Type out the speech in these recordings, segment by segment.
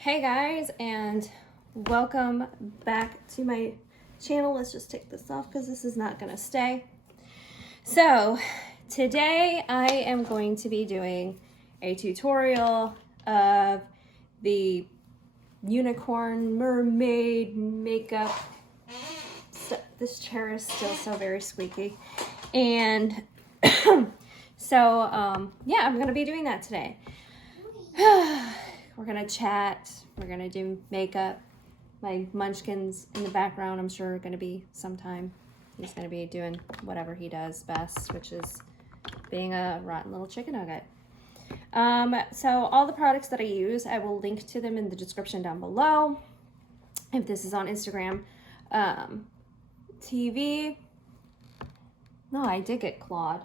Hey guys, and welcome back to my channel. Let's just take this off because this is not going to stay. So today I am going to be doing a tutorial of the unicorn mermaid makeup stuff. This chair is still so very squeaky, and so yeah, I'm going to be doing that today. We're gonna chat, we're gonna do makeup. My munchkin's in the background, I'm sure gonna be sometime. He's gonna be doing whatever he does best, which is being a rotten little chicken nugget. So all the products that I use, I will link to them in the description down below. If this is on Instagram, TV, no, I did get clawed.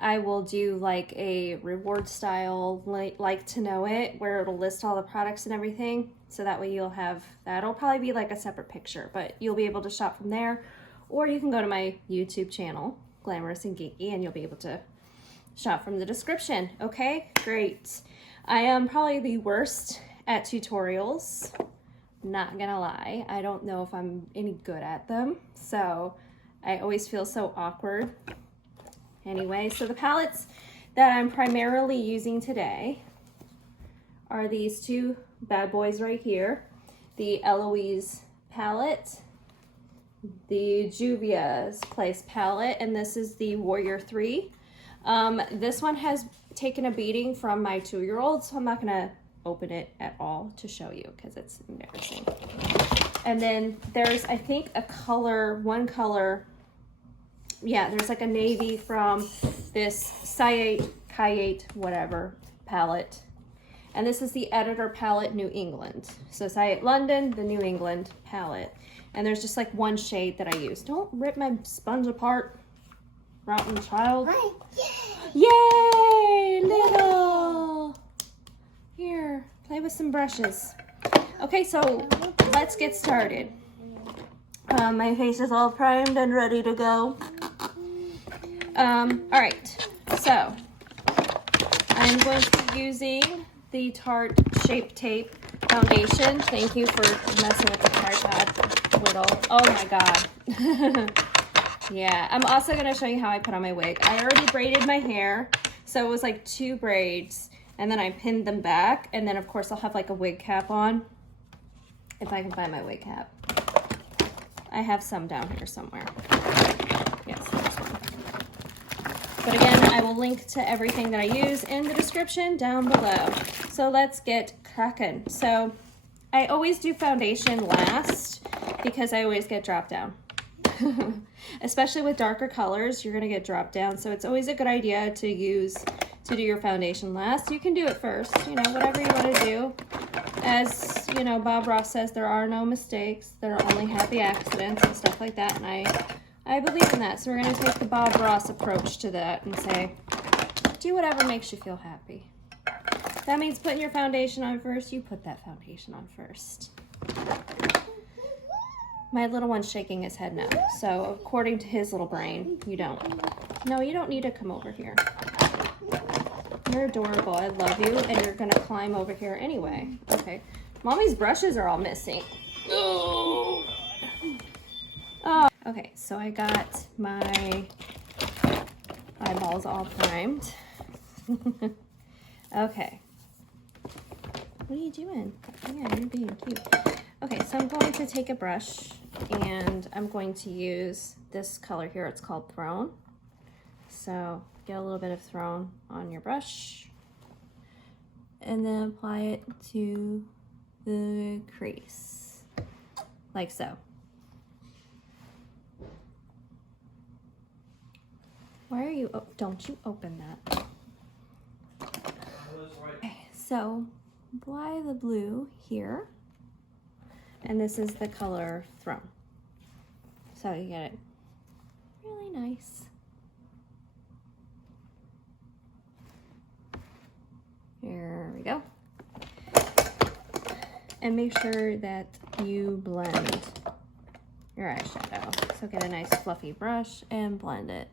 I will do like a reward style, like to know it, where it'll list all the products and everything. So that way you'll have that. It'll probably be like a separate picture, but you'll be able to shop from there. Or you can go to my YouTube channel, Glamorous and Geeky, and you'll be able to shop from the description. Okay, great. I am probably the worst at tutorials. Not gonna lie. I don't know if I'm any good at them. So I always feel so awkward. Anyway, so the palettes that I'm primarily using today are these two bad boys right here. The Eloise palette, the Juvia's Place palette, and this is the Warrior 3. This one has taken a beating from my 2-year-old, so I'm not going to open it at all to show you because it's embarrassing. And then there's, I think, one color. Yeah, there's like a navy from this Kayate whatever palette. And this is the Editor palette New England. So Kayate London, the New England palette. And there's just like one shade that I use. Don't rip my sponge apart, rotten child. Hi. Yay, little. Here, play with some brushes. Okay, so let's get started. My face is all primed and ready to go. All right, so I'm going to be using the Tarte Shape Tape Foundation. Thank you for messing with the tripod, Whittle. Oh my God. Yeah, I'm also gonna show you how I put on my wig. I already braided my hair, so it was like 2 braids, and then I pinned them back, and then of course I'll have like a wig cap on, if I can find my wig cap. I have some down here somewhere. Yes, this one. But again, I will link to everything that I use in the description down below. So let's get cracking. So I always do foundation last because I always get dropped down. Especially with darker colors, you're gonna get dropped down. So it's always a good idea to do your foundation last. You can do it first, you know, whatever you wanna do. As you know, Bob Ross says, there are no mistakes. There are only happy accidents and stuff like that. And I believe in that. So we're going to take the Bob Ross approach to that and say, do whatever makes you feel happy. If that means putting your foundation on first, you put that foundation on first. My little one's shaking his head now. So according to his little brain, you don't. No, you don't need to come over here. You're adorable. I love you, and you're gonna climb over here anyway. Okay. Mommy's brushes are all missing. Oh. Okay, so I got my eyeballs all primed. Okay. What are you doing? Yeah, you're being cute. Okay, so I'm going to take a brush, and I'm going to use this color here. It's called Throne. So get a little bit of Throne on your brush and then apply it to the crease, like so. Why are you, don't you open that. Okay, so apply the blue here, and this is the color Throne. So you get it really nice. Here we go. And make sure that you blend your eyeshadow. So get a nice fluffy brush and blend it.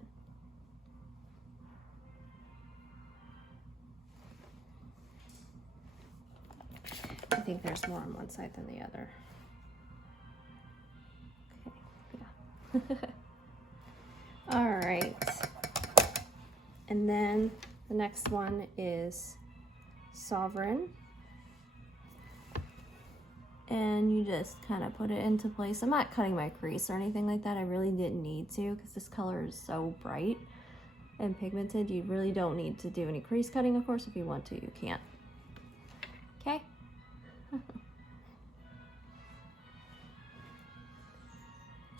I think there's more on one side than the other. Okay, yeah. All right. And then the next one is Sovereign. And you just kind of put it into place. I'm not cutting my crease or anything like that. I really didn't need to because this color is so bright and pigmented. You really don't need to do any crease cutting, of course. If you want to, you can. Okay.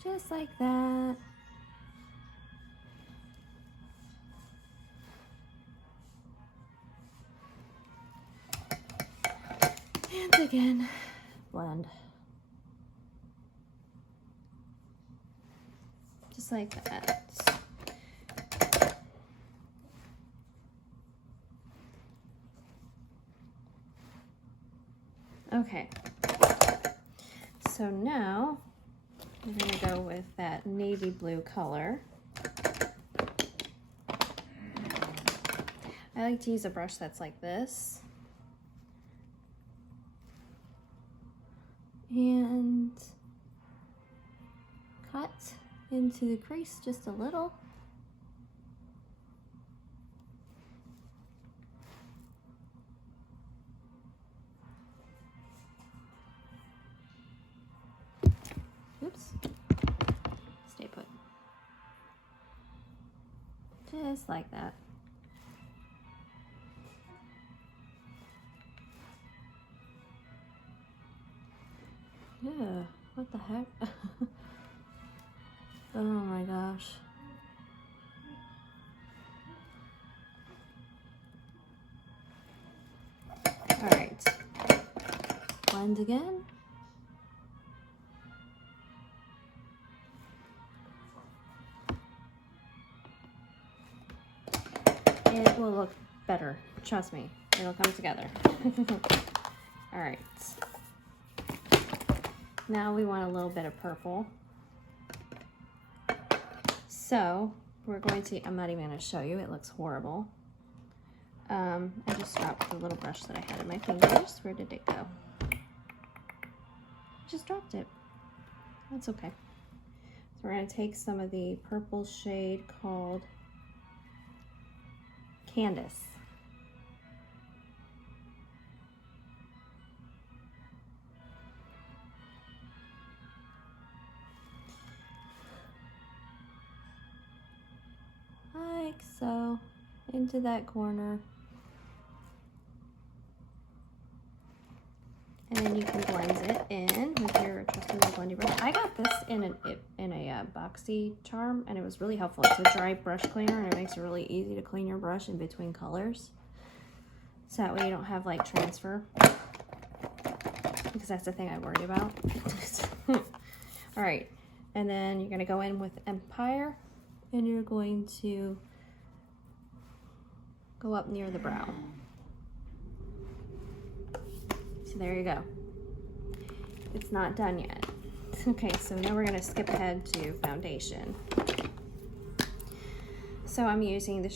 Just like that. And again, blend. Just like that. Okay. So now we're gonna go with that navy blue color. I like to use a brush that's like this. And cut into the crease just a little. Oops. Stay put. Just like that. Yeah, what the heck? Oh my gosh. All right, blend again. It will look better, trust me, it'll come together. All right. Now we want a little bit of purple. So we're going to, I'm not even going to show you, it looks horrible. I just dropped the little brush that I had in my fingers. Where did it go? Just dropped it. That's okay. So we're going to take some of the purple shade called Candace. Like so, into that corner. And then you can blend it in with your trusty little blending brush. I got this in a boxy charm, and it was really helpful. It's a dry brush cleaner, and it makes it really easy to clean your brush in between colors. So that way you don't have like transfer, because that's the thing I worry about. All right, and then you're gonna go in with Empire, and you're going to go up near the brow. So there you go. It's not done yet. Okay, so now we're gonna skip ahead to foundation. So I'm using the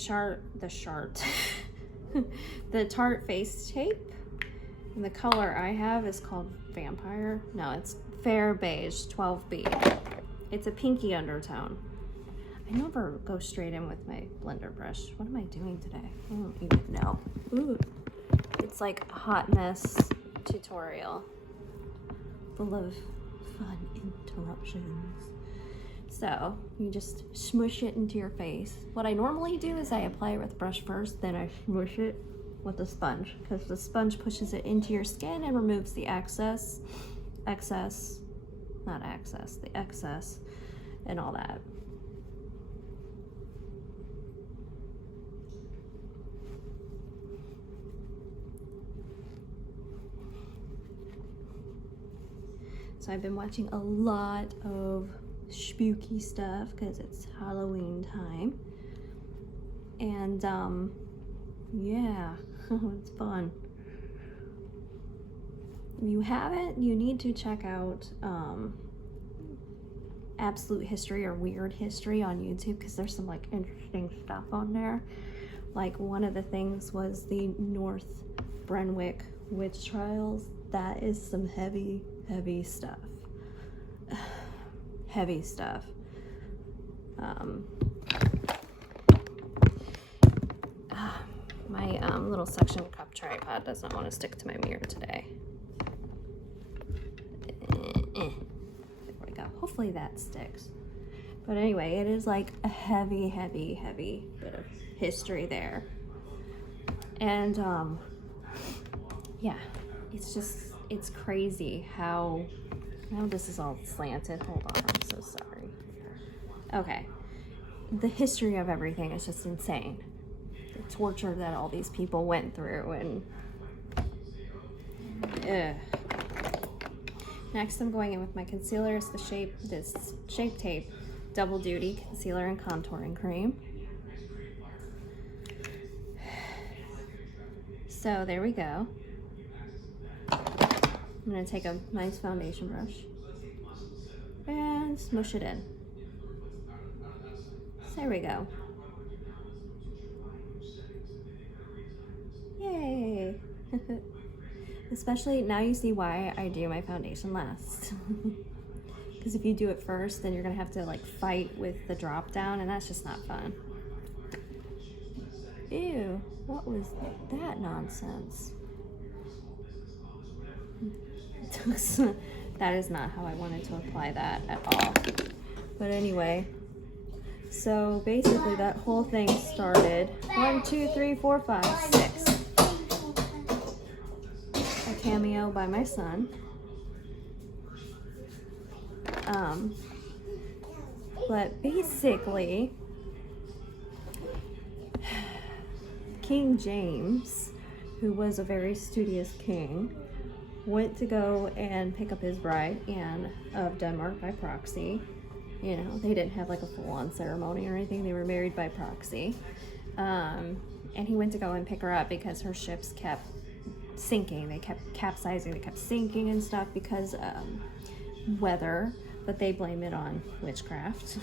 the Tarte Face Tape, and the color I have is called Vampire. No, it's Fair Beige 12B. It's a pinky undertone. I never go straight in with my blender brush. What am I doing today? I don't even know. Ooh, it's like a hot mess tutorial full of fun interruptions. So you just smush it into your face. What I normally do is I apply it with the brush first, then I smush it with the sponge, because the sponge pushes it into your skin and removes the excess and all that. So I've been watching a lot of spooky stuff because it's Halloween time. And yeah, it's fun. If you haven't, you need to check out Absolute History or Weird History on YouTube, because there's some like interesting stuff on there. Like one of the things was the North Brentwick witch trials, that is some heavy, heavy stuff. Heavy stuff. My little suction cup tripod does not want to stick to my mirror today. There we go. Hopefully that sticks. But anyway, it is like a heavy, heavy, heavy bit of history there. And yeah, it's crazy how this is all slanted. Hold on, I'm so sorry. Okay, the history of everything is just insane. The torture that all these people went through, and next I'm going in with my concealer. It's this Shape Tape Double Duty Concealer and Contouring Cream. So there we go. I'm gonna take a nice foundation brush and smush it in. So there we go. Yay! Especially now you see why I do my foundation last. Because if you do it first, then you're gonna have to like fight with the drop down, and that's just not fun. Ew, what was that nonsense? That is not how I wanted to apply that at all. But anyway, so basically that whole thing started 1, 2, 3, 4, 5, 6. A cameo by my son. But basically, King James, who was a very studious king, went to go and pick up his bride, Anne of Denmark, by proxy. You know, they didn't have like a full-on ceremony or anything. They were married by proxy. And he went to go and pick her up because her ships kept sinking. They kept capsizing, they kept sinking and stuff because weather, but they blame it on witchcraft.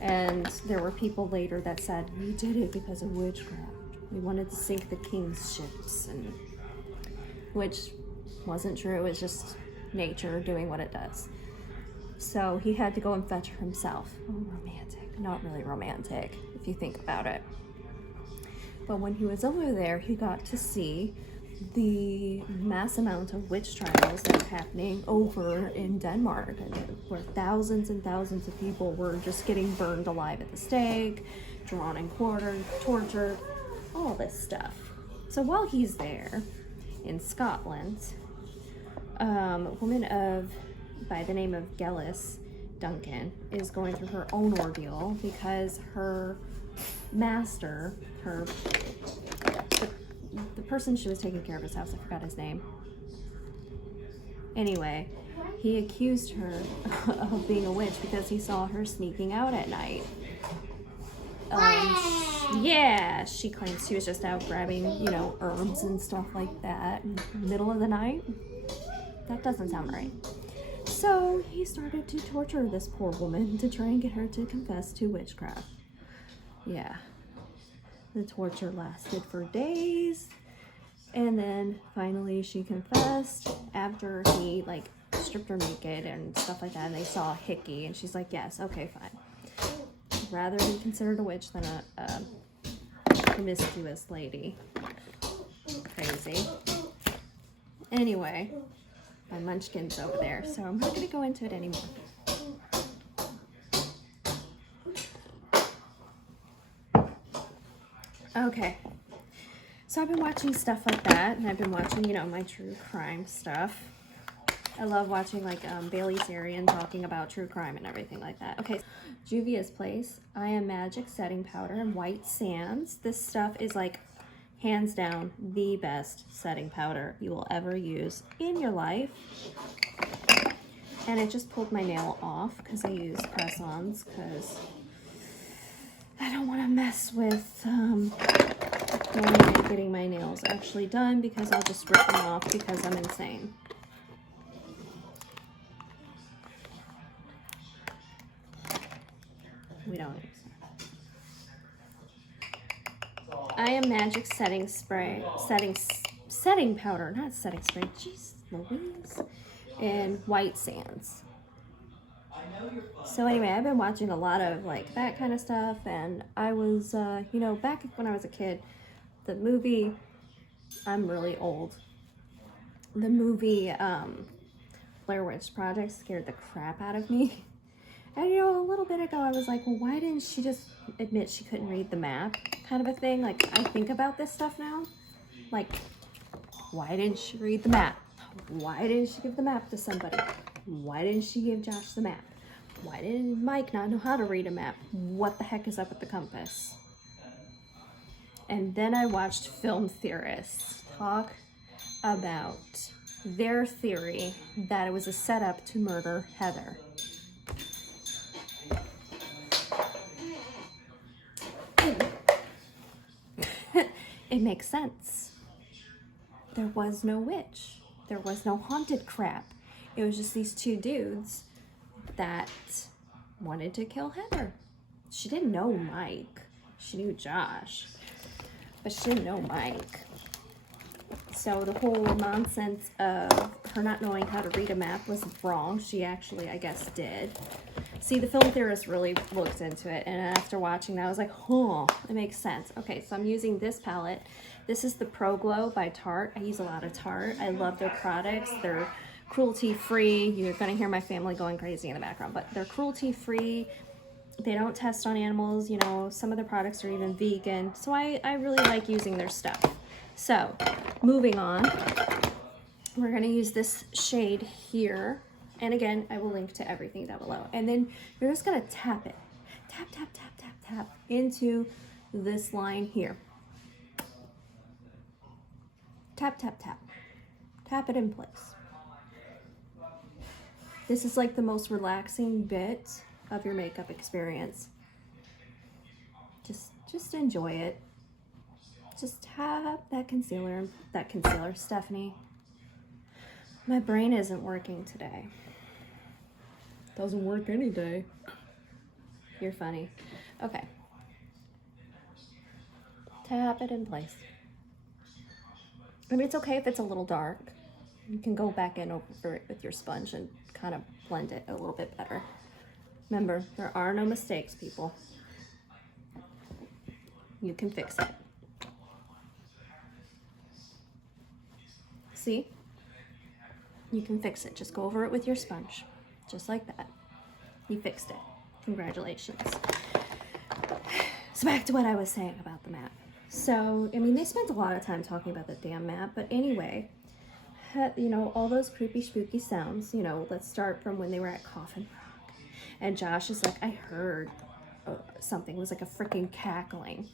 And there were people later that said, we did it because of witchcraft. We wanted to sink the king's ships, and which wasn't true. It was just nature doing what it does. So he had to go and fetch her himself. Oh, romantic. Not really romantic, if you think about it. But when he was over there, he got to see the mass amount of witch trials that are happening over in Denmark, where thousands and thousands of people were just getting burned alive at the stake, drawn and quartered, tortured, all this stuff. So while he's there in Scotland, a woman by the name of Gellis Duncan is going through her own ordeal because her master, the person she was taking care of his house, I forgot his name. Anyway, he accused her of being a witch because he saw her sneaking out at night. Yeah, she claims she was just out grabbing, you know, herbs and stuff like that in the middle of the night. That doesn't sound right. So he started to torture this poor woman to try and get her to confess to witchcraft. Yeah. The torture lasted for days, and then finally she confessed after he like stripped her naked and stuff like that, and they saw a hickey, and she's like, yes, okay, fine. I'd rather be considered a witch than a promiscuous lady. Crazy. Anyway, my munchkin's over there, so I'm not going to go into it anymore. Okay, so I've been watching stuff like that, and I've been watching, you know, my true crime stuff. I love watching, like, Bailey Sarian talking about true crime and everything like that. Okay, Juvia's Place, I Am Magic Setting Powder and White Sands. This stuff is, like, hands down the best setting powder you will ever use in your life. And it just pulled my nail off because I use press-ons because I don't want to mess with going and getting my nails actually done because I'll just rip them off because I'm insane. We don't use I Am Magic setting setting powder, not setting spray, jeez Louise, and white sands. So anyway, I've been watching a lot of like that kind of stuff, and I was, you know, back when I was a kid, the movie, I'm really old, the movie Blair Witch Project scared the crap out of me. And you know, a little bit ago I was like, well, why didn't she just admit she couldn't read the map, kind of a thing. Like, I think about this stuff now, like, why didn't she read the map? Why didn't she give the map to somebody? Why didn't she give Josh the map? Why didn't Mike not know how to read a map? What the heck is up with the compass? And then I watched film theorists talk about their theory that it was a setup to murder Heather. It makes sense. There was no witch. There was no haunted crap. It was just these two dudes that wanted to kill Heather. She didn't know Mike. She knew Josh, but she didn't know Mike. So the whole nonsense of her not knowing how to read a map was wrong. She actually, I guess, did. See, the film theorist really looked into it, and after watching that, I was like, huh, it makes sense. Okay, so I'm using this palette. This is the Pro Glow by Tarte. I use a lot of Tarte. I love their products. They're cruelty-free. You're going to hear my family going crazy in the background, but they're cruelty-free. They don't test on animals. You know, some of their products are even vegan. So I really like using their stuff. So, moving on, we're going to use this shade here. And again, I will link to everything down below. And then you're just going to tap it. Tap, tap, tap, tap, tap into this line here. Tap, tap, tap. Tap it in place. This is like the most relaxing bit of your makeup experience. Just enjoy it. Just tap that concealer, Stephanie. My brain isn't working today. Doesn't work any day. You're funny. Okay. Tap it in place. I mean, it's okay if it's a little dark. You can go back in over it with your sponge and kind of blend it a little bit better. Remember, there are no mistakes, people. You can fix it. See? You can fix it. Just go over it with your sponge. Just like that. You fixed it. Congratulations. So back to what I was saying about the map. So, I mean, they spent a lot of time talking about the damn map, but anyway, you know, all those creepy, spooky sounds, you know, let's start from when they were at Coffin Rock. And Josh is like, I heard something. It was like a freaking cackling.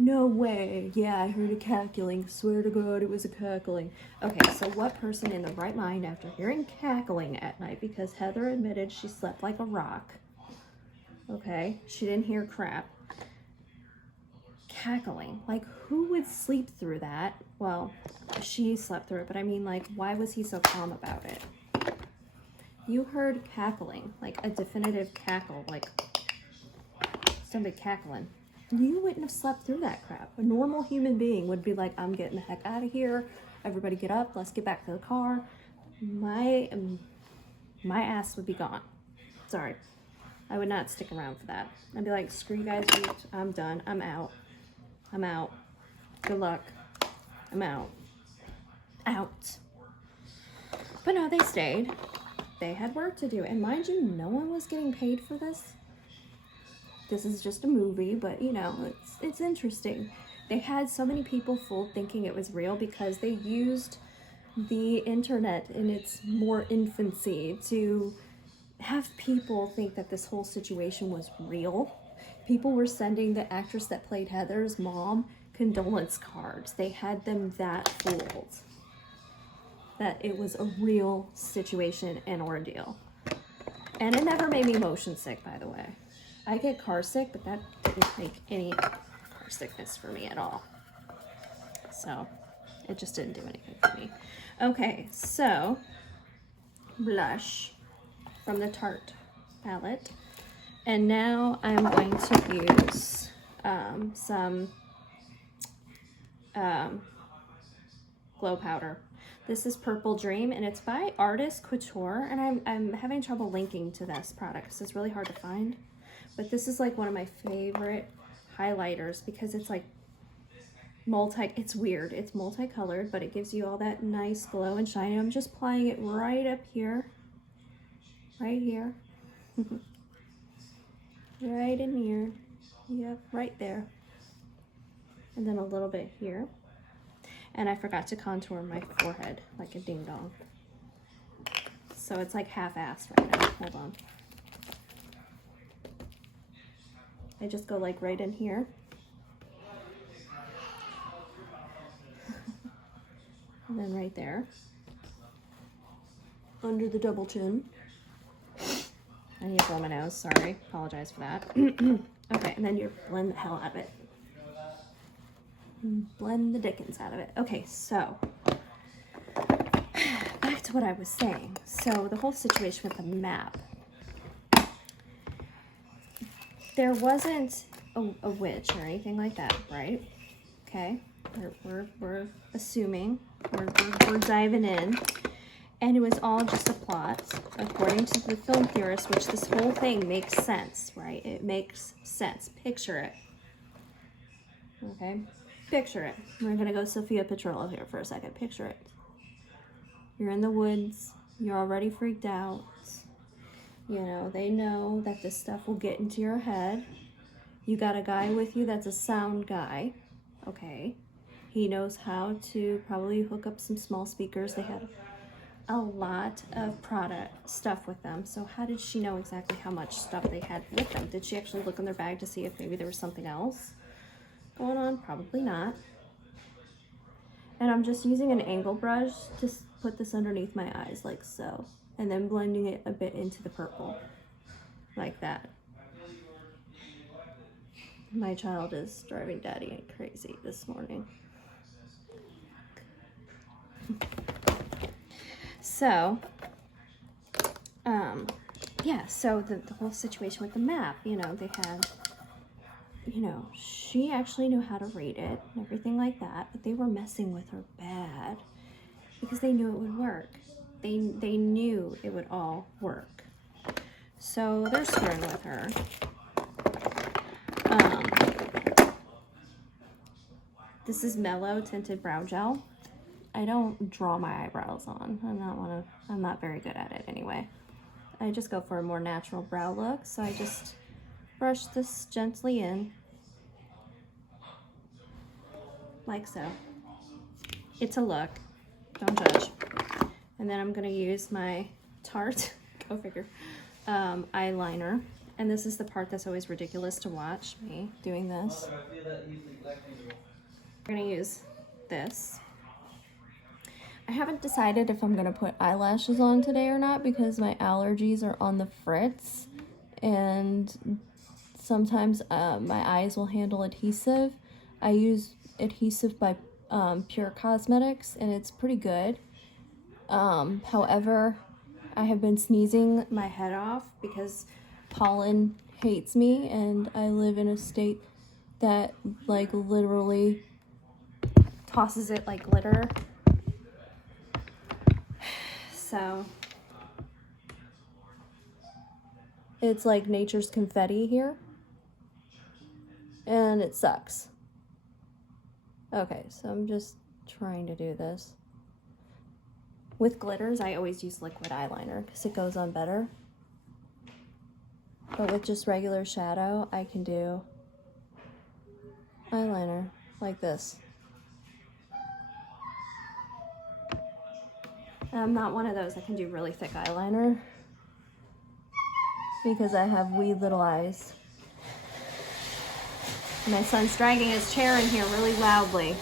No way. Yeah, I heard a cackling. Swear to God, it was a cackling. Okay, so what person in the right mind after hearing cackling at night, because Heather admitted she slept like a rock. Okay, she didn't hear crap. Cackling. Like, who would sleep through that? Well, she slept through it, but I mean, like, why was he so calm about it? You heard cackling, like a definitive cackle, like somebody cackling. You wouldn't have slept through that crap. A normal human being would be like, I'm getting the heck out of here. Everybody get up. Let's get back to the car. My ass would be gone. Sorry. I would not stick around for that. I'd be like, screw you guys. I'm done. I'm out. I'm out. Good luck. I'm out. Out. But no, they stayed. They had work to do. And mind you, no one was getting paid for this. This is just a movie, but you know, it's interesting. They had so many people fooled thinking it was real because they used the internet in its more infancy to have people think that this whole situation was real. People were sending the actress that played Heather's mom condolence cards. They had them that fooled that it was a real situation and ordeal. And it never made me motion sick, by the way. I get car sick, but that didn't make any car sickness for me at all. So it just didn't do anything for me. Okay, so blush from the Tarte palette. And now I'm going to use some glow powder. This is Purple Dream, and it's by Artist Couture, and I'm having trouble linking to this product because it's really hard to find. But this is like one of my favorite highlighters because it's like it's weird. It's multicolored, but it gives you all that nice glow and shine. I'm just applying it right up here. Right here. Right in here. Yep, right there. And then a little bit here. And I forgot to contour my forehead like a ding dong. So it's like half-assed right now. Hold on. I just go like right in here. And then right there. Under the double chin. I need to blow my nose, sorry. Apologize for that. Okay, and then you blend the hell out of it. Blend the dickens out of it. Okay, so back to what I was saying. So the whole situation with the map. There wasn't a witch or anything like that, right? Okay, we're assuming, we're diving in. And it was all just a plot, according to the film theorists, which this whole thing makes sense, right? It makes sense. Picture it. Okay? Picture it. We're going to go Sophia Petrollo here for a second. Picture it. You're in the woods. You're already freaked out. You know, they know that this stuff will get into your head. You got a guy with you that's a sound guy. Okay? He knows how to probably hook up some small speakers. They had a lot of product stuff with them. So how did she know exactly how much stuff they had with them? Did she actually look in their bag to see if maybe there was something else going on? Probably not. And I'm just using an angle brush to put this underneath my eyes like so. And then blending it a bit into the purple. Like that. My child is driving daddy crazy this morning. So, yeah, so the whole situation with the map, you know, they had, you know, she actually knew how to read it and everything like that, but they were messing with her bad because they knew it would work. They knew it would all work. So they're screwing with her. This is Mellow Tinted Brow Gel. I don't draw my eyebrows on. I'm not very good at it anyway. I just go for a more natural brow look. So I just brush this gently in. Like so. It's a look. Don't judge. And then I'm gonna use my Tarte, go figure, eyeliner. And this is the part that's always ridiculous to watch, me doing this. We're gonna use this. I haven't decided if I'm gonna put eyelashes on today or not because my allergies are on the fritz, and sometimes my eyes will handle adhesive. I use adhesive by Pure Cosmetics, and it's pretty good. However, I have been sneezing my head off because pollen hates me, and I live in a state that like literally tosses it like glitter. So it's like nature's confetti here, and it sucks. Okay, so I'm just trying to do this. With glitters, I always use liquid eyeliner because it goes on better. But with just regular shadow, I can do eyeliner like this. I'm not one of those that can do really thick eyeliner because I have wee little eyes. My son's dragging his chair in here really loudly.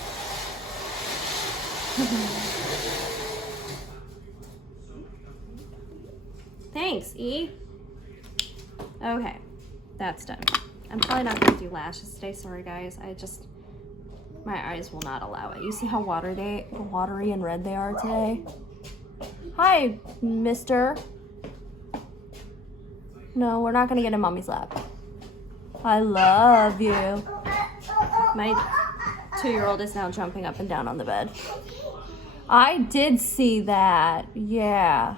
Thanks, E. Okay, that's done. I'm probably not going to do lashes today. Sorry, guys. My eyes will not allow it. You see how watery and red they are today? Hi, mister. No, we're not going to get in mommy's lap. I love you. My 2-year-old is now jumping up and down on the bed. I did see that. Yeah.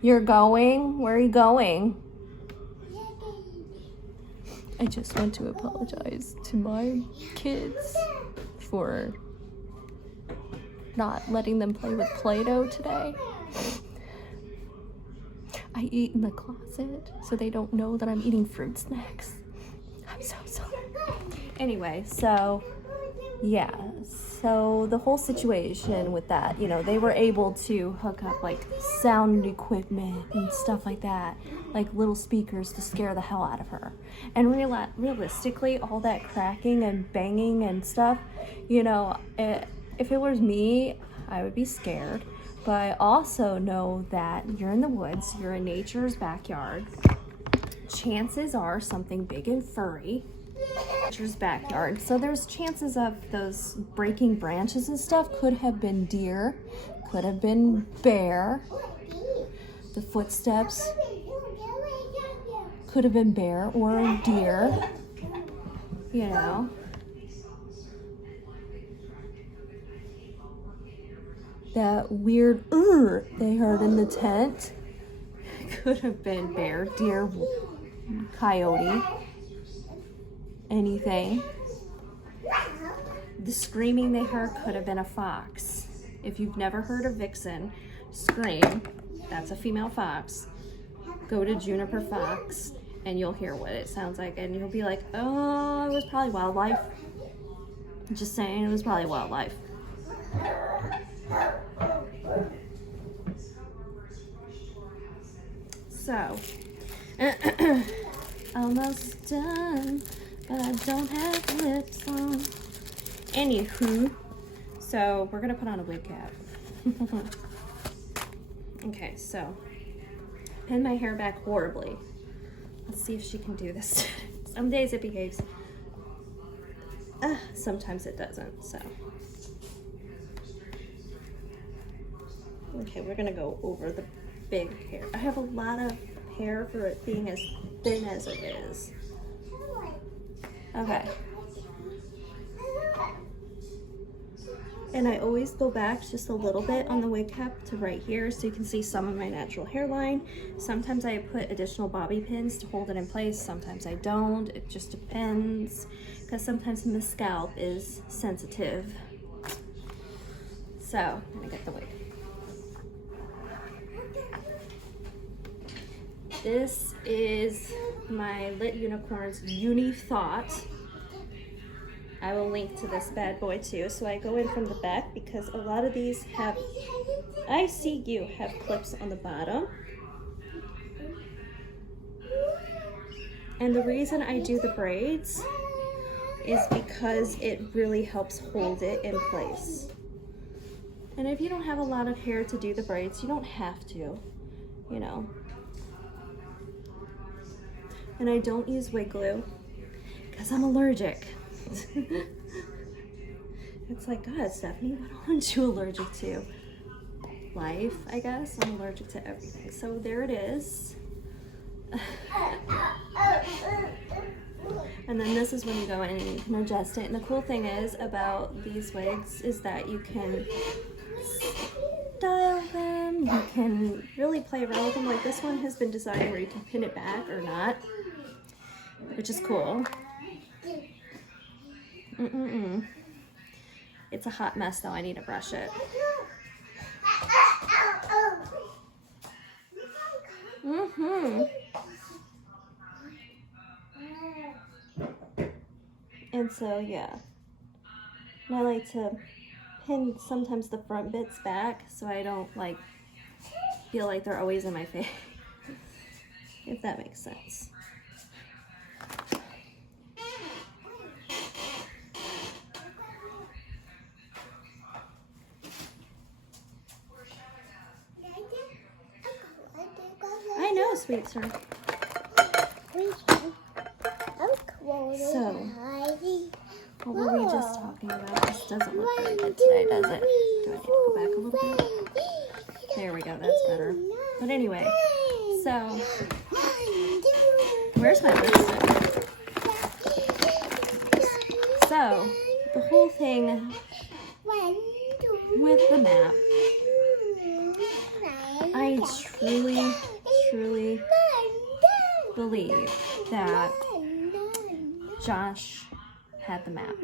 You're going? Where are you going? I just want to apologize to my kids for not letting them play with Play-Doh today. I eat in the closet so they don't know that I'm eating fruit snacks. I'm so sorry. Anyway, so yeah, so the whole situation with that, you know, they were able to hook up like sound equipment and stuff like that, like little speakers to scare the hell out of her. And realistically, all that cracking and banging and stuff, you know, if it was me, I would be scared. But I also know that you're in the woods, you're in nature's backyard. Chances are something big and furry, nature's backyard. So there's chances of those breaking branches and stuff could have been deer, could have been bear. The footsteps could have been bear or deer, you know. That weird they heard in the tent could have been bear, deer, coyote, anything. The screaming they heard could have been a fox. If you've never heard a vixen scream, that's a female fox. Go to Juniper Fox and you'll hear what it sounds like and you'll be like, oh, it was probably wildlife. Just saying, it was probably wildlife. So, almost done, but I don't have lips on. Anywho, so we're gonna put on a wig cap. Okay, so pin my hair back horribly. Let's see if she can do this. Some days it behaves. Sometimes it doesn't, so. Okay, we're gonna go over the big hair. I have a lot of hair for it being as thin as it is. Okay. And I always go back just a little bit on the wig cap to right here so you can see some of my natural hairline. Sometimes I put additional bobby pins to hold it in place. Sometimes I don't. It just depends because sometimes my scalp is sensitive. So I'm gonna get the wig. This is my litunivorns uni-thot. I will link to this bad boy too. So I go in from the back because a lot of these have, I see you have clips on the bottom. And the reason I do the braids is because it really helps hold it in place. And if you don't have a lot of hair to do the braids, you don't have to, you know. And I don't use wig glue because I'm allergic. It's like, God, Stephanie, what aren't you allergic to? Life, I guess. I'm allergic to everything. So there it is. And then this is when you go in and you can adjust it. And the cool thing is about these wigs is that you can style them. You can really play around with them. Like this one has been designed where you can pin it back or not, which is cool. It's a hot mess though. I need to brush it. And so yeah, and I like to pin sometimes the front bits back so I don't like feel like they're always in my face, if that makes sense. I know, sweet sir. So, what were we just talking about? This doesn't look very good today, does it? Do I need to go back a little bit? There we go, that's better. But anyway, so, where's my lipstick? So, the whole thing with the truly, truly believe that Josh had the map.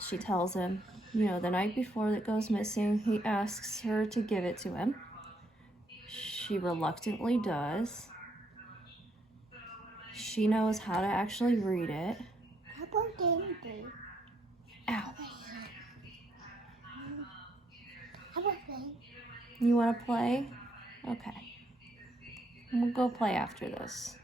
She tells him, you know, the night before it goes missing, he asks her to give it to him. She reluctantly does. She knows how to actually read it. How about game day? Ow. How about game? You want to play? Okay. We'll go play after this.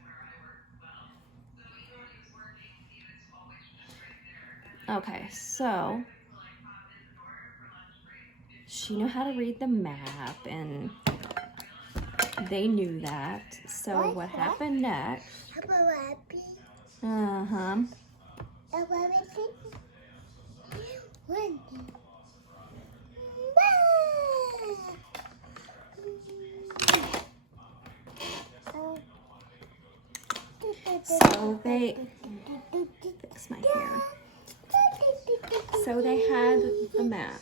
Okay, so she knew how to read the map, and they knew that. So what happened next? How about happy? Uh-huh. How about it? One. So they fix my hair. So they had the map,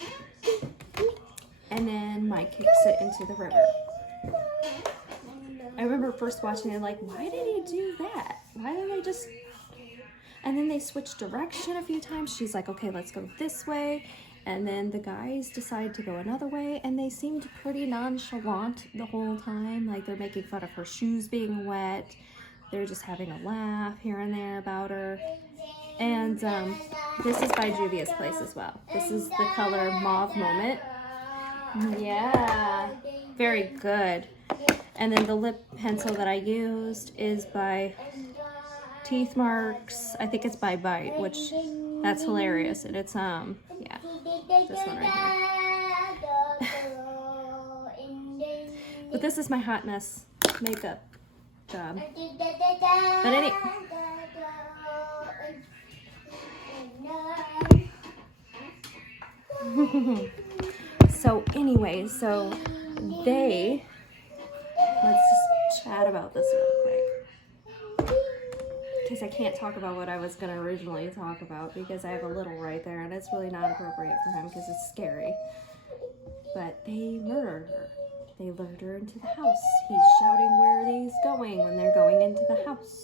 and then Mike kicks it into the river. I remember first watching it, like, why did he do that? Why didn't they just... And then they switched direction a few times. She's like, okay, let's go this way. And then the guys decide to go another way, and they seemed pretty nonchalant the whole time. Like, they're making fun of her shoes being wet. They're just having a laugh here and there about her. And this is by Juvia's Place as well. This is the color Mauve Moment. Yeah, very good. And then the lip pencil that I used is by Teeth Marks. I think it's by Bite, which that's hilarious. And it's yeah, this one right here. But this is my hot mess makeup job. But anyway. So anyway, so they, let's just chat about this real quick, because I can't talk about what I was going to originally talk about, because I have a little right there, and it's really not appropriate for him because it's scary. But they murdered her. They lured her into the house. He's shouting where he's going when they're going into the house.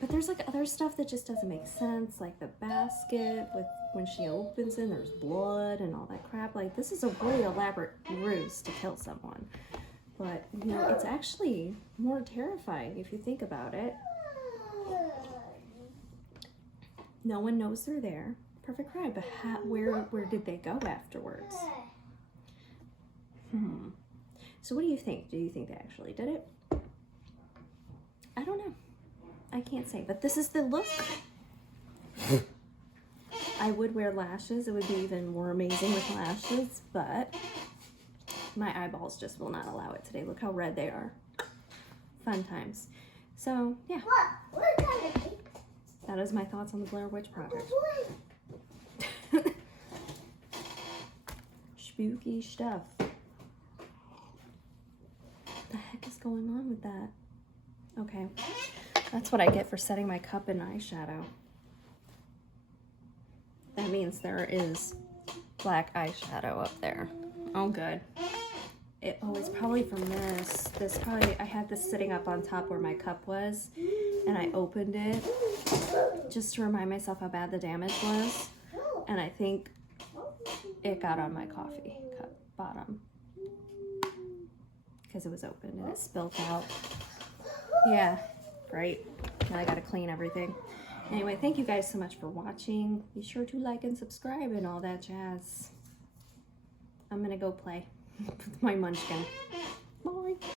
But there's like other stuff that just doesn't make sense, like the basket with when she opens it, there's blood and all that crap. Like, this is a really elaborate ruse to kill someone. But, you know, it's actually more terrifying if you think about it. No one knows they're there. Perfect crime. But where did they go afterwards? So what do you think? Do you think they actually did it? I don't know. I can't say, but this is the look. I would wear lashes. It would be even more amazing with lashes, but my eyeballs just will not allow it today. Look how red they are. Fun times. So, yeah. That is my thoughts on the Blair Witch Project. Spooky stuff. What the heck is going on with that? Okay. That's what I get for setting my cup in eyeshadow. That means there is black eyeshadow up there. Oh, good. It's probably from this. I had this sitting up on top where my cup was, and I opened it just to remind myself how bad the damage was. And I think it got on my coffee cup bottom because it was open and it spilled out. Yeah. Right, now I gotta clean everything. Anyway, thank you guys so much for watching. Be sure to like and subscribe and all that jazz. I'm gonna go play with my munchkin. Bye.